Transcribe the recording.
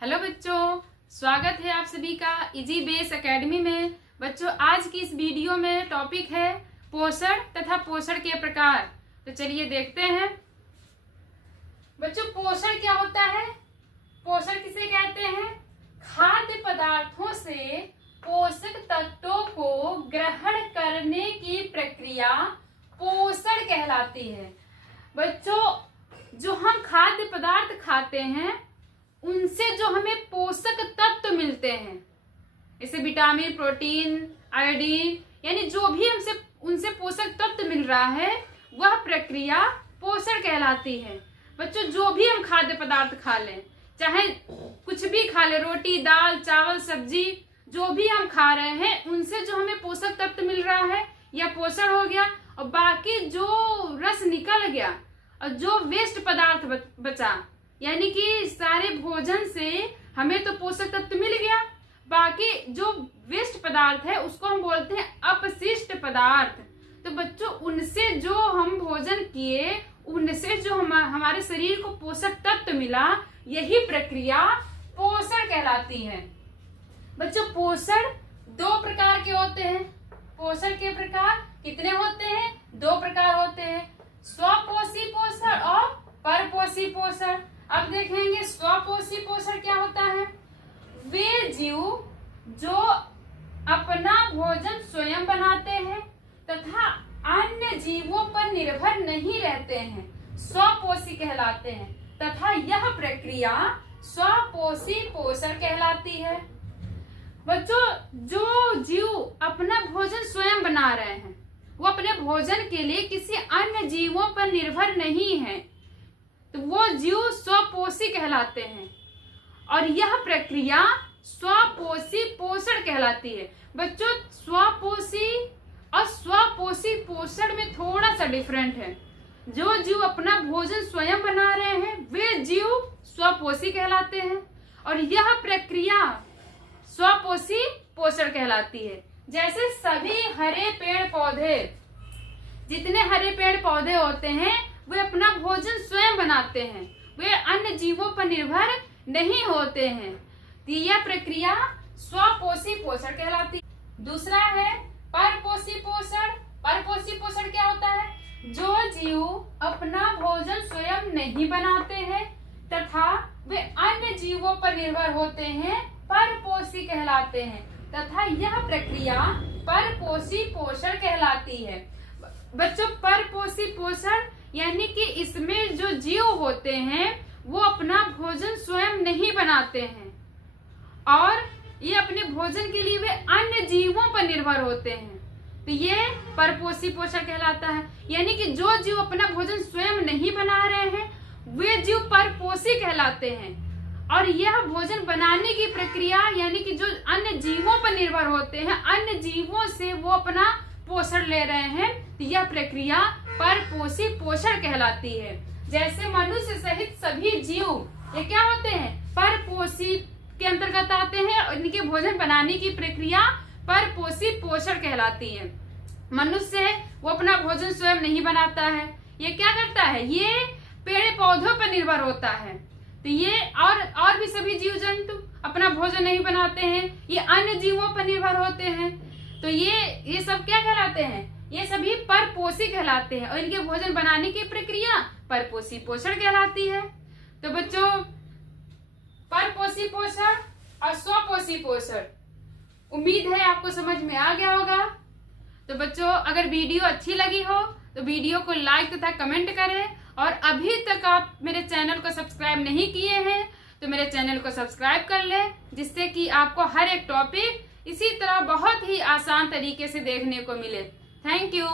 Hello बच्चों, स्वागत है आप सभी का इजी बेस एकेडमी में। बच्चों, आज की इस वीडियो में टॉपिक है पोषण तथा पोषण के प्रकार। तो चलिए देखते हैं। बच्चों, पोषण क्या होता है? पोषण किसे कहते हैं? खाद्य पदार्थों से पोषक तत्वों को ग्रहण करने की प्रक्रिया पोषण कहलाती है। बच्चों, जो हम खाद्य पदार्थ खाते हैं उनसे जो हमें पोषक तत्व मिलते हैं, जैसे विटामिन, प्रोटीन, आयोडीन, यानी जो भी हमसे उनसे पोषक तत्व मिल रहा है वह प्रक्रिया पोषण कहलाती है। बच्चों, जो भी हम खाद्य पदार्थ खा लें, चाहे कुछ भी खा लें, रोटी, दाल, चावल, सब्जी, जो भी हम खा रहे हैं उनसे जो हमें पोषक तत्व मिल रहा है यह पोषण हो गया। और बाकी जो रस निकल गया और जो वेस्ट पदार्थ बचा, यानी कि सारे भोजन से हमें तो पोषक तत्व मिल गया, बाकी जो वेस्ट पदार्थ है उसको हम बोलते हैं अपशिष्ट पदार्थ। तो बच्चों, उनसे जो हम भोजन किए उनसे जो हमारे शरीर को पोषक तत्व मिला, यही प्रक्रिया पोषण कहलाती है। बच्चों, पोषण दो प्रकार के होते हैं। पोषण के प्रकार कितने होते हैं? दो प्रकार होते हैं, स्वपोषी पोषण और परपोषी पोषण। अब देखेंगे स्वपोषी पोषण क्या होता है। वे जीव जो अपना भोजन स्वयं बनाते हैं तथा अन्य जीवों पर निर्भर नहीं रहते हैं, स्वपोषी कहलाते हैं तथा यह प्रक्रिया स्वपोषी पोषण कहलाती है। बच्चों, जो जीव अपना भोजन स्वयं बना रहे हैं वो अपने भोजन के लिए किसी अन्य जीवों पर निर्भर नहीं है, तो वो जीव स्वपोषी कहलाते हैं और यह प्रक्रिया स्वपोषी पोषण कहलाती है। बच्चों, स्वपोषी और स्वपोषी पोषण में थोड़ा सा डिफरेंट है। जो जीव अपना भोजन स्वयं बना रहे हैं वे जीव स्वपोषी कहलाते हैं और यह प्रक्रिया स्वपोषी पोषण कहलाती है। जैसे सभी हरे पेड़ पौधे, जितने हरे पेड़ पौधे होते हैं वे अपना भोजन स्वयं बनाते हैं, वे अन्य जीवों पर निर्भर नहीं होते हैं, तो यह प्रक्रिया स्वपोषी पोषण कहलाती है। दूसरा है परपोषी पोषण। परपोषी पोषण क्या होता है? जो जीव अपना भोजन स्वयं नहीं बनाते हैं तथा वे अन्य जीवों पर निर्भर होते हैं, परपोषी कहलाते हैं तथा यह प्रक्रिया परपोषी पोषण कहलाती है। बच्चों, परपोषी पोषण यानी कि इसमें जो जीव होते हैं वो अपना भोजन स्वयं नहीं बनाते हैं और ये अपने भोजन के लिए वे अन्य जीवों पर निर्भर होते हैं, तो ये परपोषी पोषण कहलाता है। यानी कि जो जीव अपना भोजन स्वयं नहीं बना रहे हैं वे जीव परपोषी कहलाते हैं और यह भोजन बनाने की प्रक्रिया यानी कि जो अन्य जीवों पर निर्भर होते हैं, अन्य जीवों से वो अपना पोषण ले रहे हैं, तो यह प्रक्रिया परपोषी पोषण कहलाती है। जैसे मनुष्य सहित सभी जीव ये क्या होते हैं? परपोषी के अंतर्गत आते हैं और इनके भोजन बनाने की प्रक्रिया परपोषी पोषण कहलाती है। मनुष्य है वो अपना भोजन स्वयं नहीं बनाता है, ये क्या करता है? ये पेड़ पौधों पर निर्भर होता है, तो ये और भी सभी जीव जंतु अपना भोजन नहीं बनाते हैं, ये अन्य जीवों पर निर्भर होते हैं, तो ये सब क्या कहलाते हैं? ये सभी परपोषी कहलाते हैं और इनके भोजन बनाने की प्रक्रिया परपोषी पोषण कहलाती है। तो बच्चों, परपोषी पोषण और स्वपोषी पोषण उम्मीद है आपको समझ में आ गया होगा। तो बच्चों, अगर वीडियो अच्छी लगी हो तो वीडियो को लाइक तथा कमेंट करें और अभी तक आप मेरे चैनल को सब्सक्राइब नहीं किए हैं तो मेरे चैनल को सब्सक्राइब कर लें, जिससे कि आपको हर एक टॉपिक इसी तरह बहुत ही आसान तरीके से देखने को मिले। Thank you.